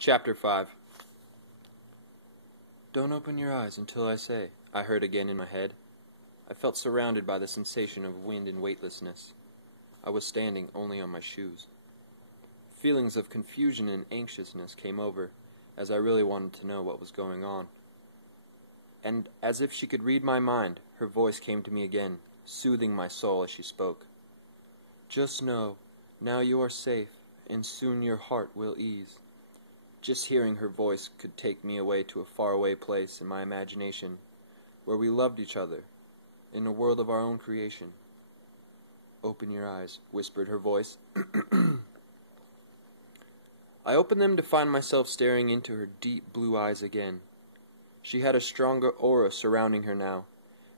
Chapter 5. "Don't open your eyes until I say," I heard again in my head. I felt surrounded by the sensation of wind and weightlessness. I was standing only on my shoes. Feelings of confusion and anxiousness came over, as I really wanted to know what was going on. And as if she could read my mind, her voice came to me again, soothing my soul as she spoke. "Just know, now you are safe, and soon your heart will ease." Just hearing her voice could take me away to a faraway place in my imagination, where we loved each other, in a world of our own creation. "Open your eyes," whispered her voice. I opened them to find myself staring into her deep blue eyes again. She had a stronger aura surrounding her now.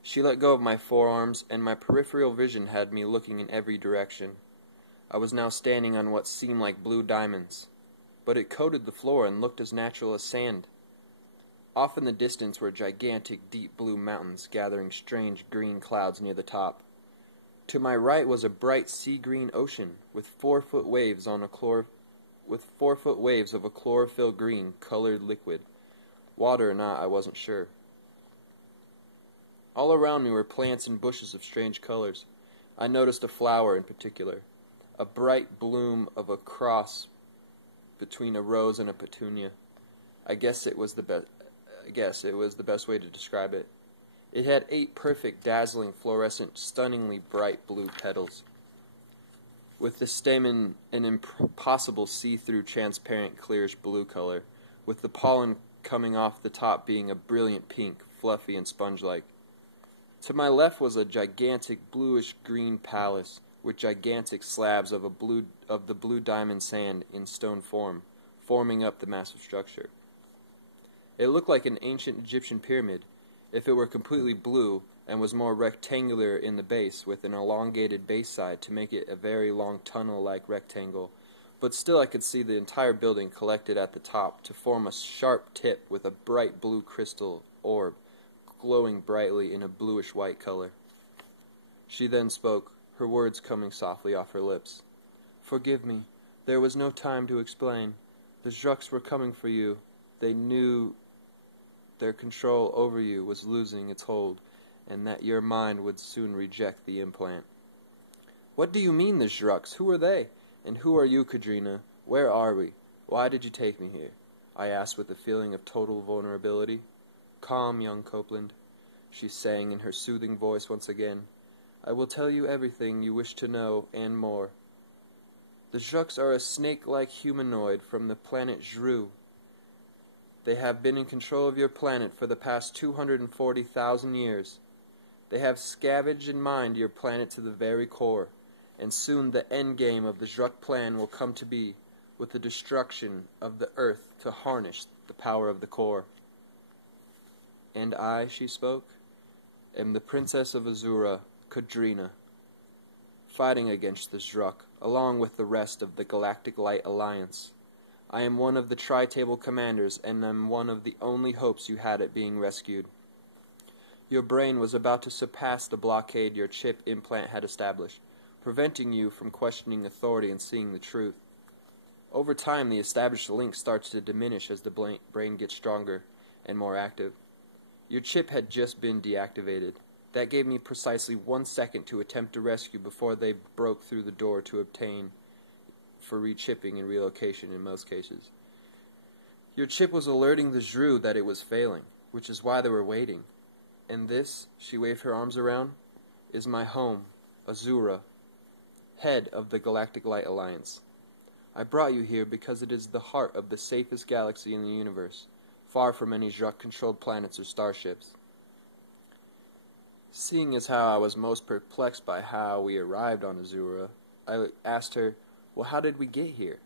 She let go of my forearms, and my peripheral vision had me looking in every direction. I was now standing on what seemed like blue diamonds, but it coated the floor and looked as natural as sand. Off in the distance were gigantic deep blue mountains gathering strange green clouds near the top. To my right was a bright sea-green ocean with 4-foot waves of a chlorophyll green colored liquid. Water or not, I wasn't sure. All around me were plants and bushes of strange colors. I noticed a flower in particular, a bright bloom of a cross between a rose and a petunia. I guess it was the best way to describe it. It had 8 perfect, dazzling, fluorescent, stunningly bright blue petals, with the stamen an impossible see-through, transparent, clearish blue color, with the pollen coming off the top being a brilliant pink, fluffy and sponge-like. To my left was a gigantic bluish-green palace, with gigantic slabs of the blue diamond sand in stone form, forming up the massive structure. It looked like an ancient Egyptian pyramid, if it were completely blue, and was more rectangular in the base, with an elongated base side to make it a very long tunnel-like rectangle, but still I could see the entire building collected at the top to form a sharp tip with a bright blue crystal orb, glowing brightly in a bluish-white color. She then spoke, her words coming softly off her lips. "Forgive me. There was no time to explain. The Zruks were coming for you. They knew their control over you was losing its hold, and that your mind would soon reject the implant." "What do you mean, the Zruks? Who are they? And who are you, Cadreena? Where are we? Why did you take me here?" I asked with a feeling of total vulnerability. "Calm, young Copeland," she sang in her soothing voice once again. "I will tell you everything you wish to know, and more. The Zruks are a snake-like humanoid from the planet Zru. They have been in control of your planet for the past 240,000 years. They have scavenged and mined your planet to the very core, and soon the endgame of the Zruk plan will come to be, with the destruction of the Earth to harness the power of the core." "And I," she spoke, "am the Princess of Azura, Cadreena, fighting against the Zruk, along with the rest of the Galactic Light Alliance. I am one of the Tri-Table Commanders, and am one of the only hopes you had at being rescued. Your brain was about to surpass the blockade your chip implant had established, preventing you from questioning authority and seeing the truth. Over time, the established link starts to diminish as the brain gets stronger and more active. Your chip had just been deactivated. That gave me precisely 1 second to attempt to rescue before they broke through the door to obtain for rechipping and relocation in most cases. Your chip was alerting the Zru that it was failing, which is why they were waiting. And this," she waved her arms around, "is my home, Azura, head of the Galactic Light Alliance. I brought you here because it is the heart of the safest galaxy in the universe, far from any Zruk-controlled planets or starships." Seeing as how I was most perplexed by how we arrived on Azura, I asked her, "Well, how did we get here?"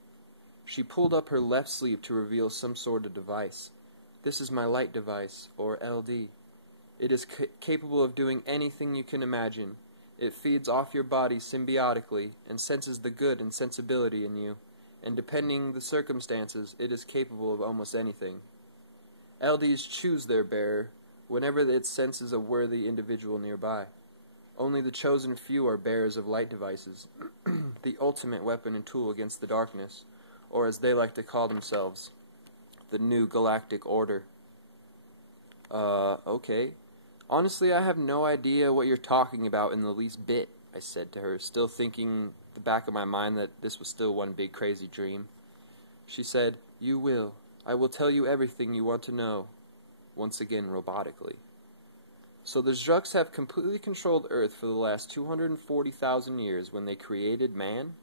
She pulled up her left sleeve to reveal some sort of device. "This is my light device, or LD. It is capable of doing anything you can imagine. It feeds off your body symbiotically and senses the good and sensibility in you, and depending the circumstances, it is capable of almost anything. LDs choose their bearer whenever it senses a worthy individual nearby. Only the chosen few are bearers of light devices, the ultimate weapon and tool against the darkness, or as they like to call themselves, the new galactic order. Okay. Honestly, I have no idea what you're talking about in the least bit, I said to her, still thinking the back of my mind that this was still one big crazy dream. She said, "You will. I will tell you everything you want to know," once again robotically. So the Zhuks have completely controlled Earth for the last 240,000 years when they created man?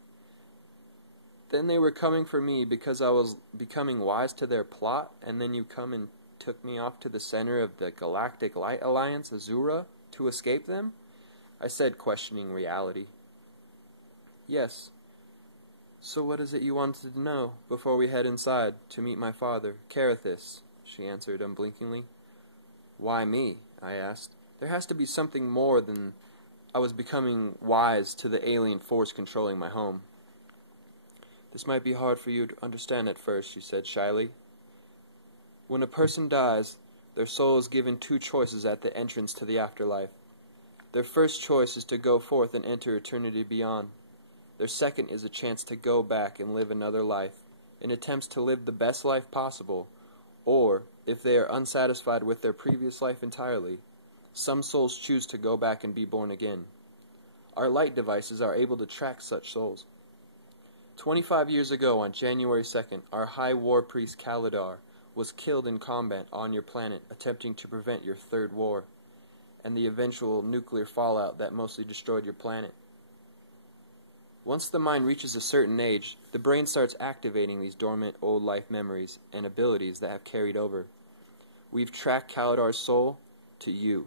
Then they were coming for me because I was becoming wise to their plot, and then you come and took me off to the center of the Galactic Light Alliance, Azura, to escape them? I said, questioning reality. Yes. So what is it you wanted to know before we head inside to meet my father, Carathis? She answered unblinkingly. Why me? I asked. There has to be something more than I was becoming wise to the alien force controlling my home. This might be hard for you to understand at first, she said shyly. When a person dies, their soul is given two choices at the entrance to the afterlife. Their first choice is to go forth and enter eternity beyond. Their second is a chance to go back and live another life, in attempts to live the best life possible, or, if they are unsatisfied with their previous life entirely, some souls choose to go back and be born again. Our light devices are able to track such souls. 25 years ago, on January 2nd, our High War Priest Kalidar was killed in combat on your planet, attempting to prevent your third war, and the eventual nuclear fallout that mostly destroyed your planet. Once the mind reaches a certain age, the brain starts activating these dormant old life memories and abilities that have carried over. We've tracked Kalidar's soul to you.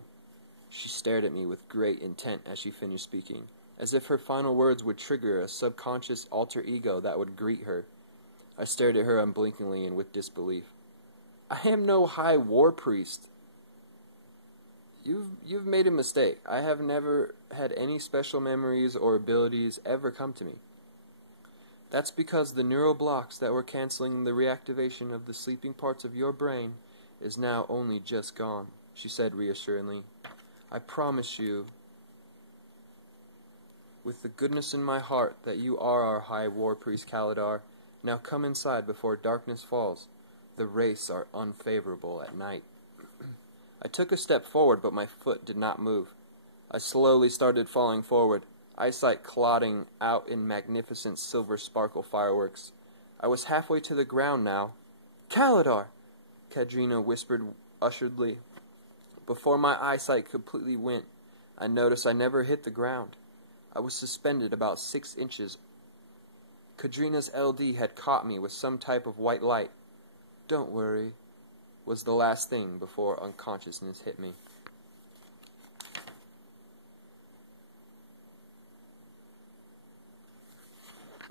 She stared at me with great intent as she finished speaking, as if her final words would trigger a subconscious alter ego that would greet her. I stared at her unblinkingly and with disbelief. I am no high war priest. You've made a mistake. I have never had any special memories or abilities ever come to me. That's because the neural blocks that were canceling the reactivation of the sleeping parts of your brain is now only just gone, she said reassuringly. I promise you, with the goodness in my heart, that you are our High War Priest Kalidar. Now come inside before darkness falls. The wraiths are unfavorable at night. I took a step forward, but my foot did not move. I slowly started falling forward, eyesight clotting out in magnificent silver sparkle fireworks. I was halfway to the ground now. Kalidar! Cadreena whispered usheredly. Before my eyesight completely went, I noticed I never hit the ground. I was suspended about 6 inches. Cadreena's LD had caught me with some type of white light. Don't worry, was the last thing before unconsciousness hit me.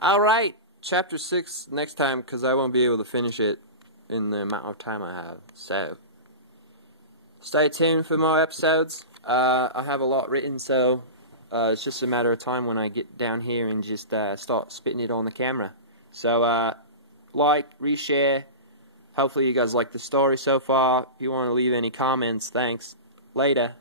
Alright, chapter 6 next time, because I won't be able to finish it in the amount of time I have. So, stay tuned for more episodes. I have a lot written, so it's just a matter of time when I get down here and just start spitting it on the camera. So, like, reshare. Hopefully you guys like the story so far. If you want to leave any comments, thanks. Later.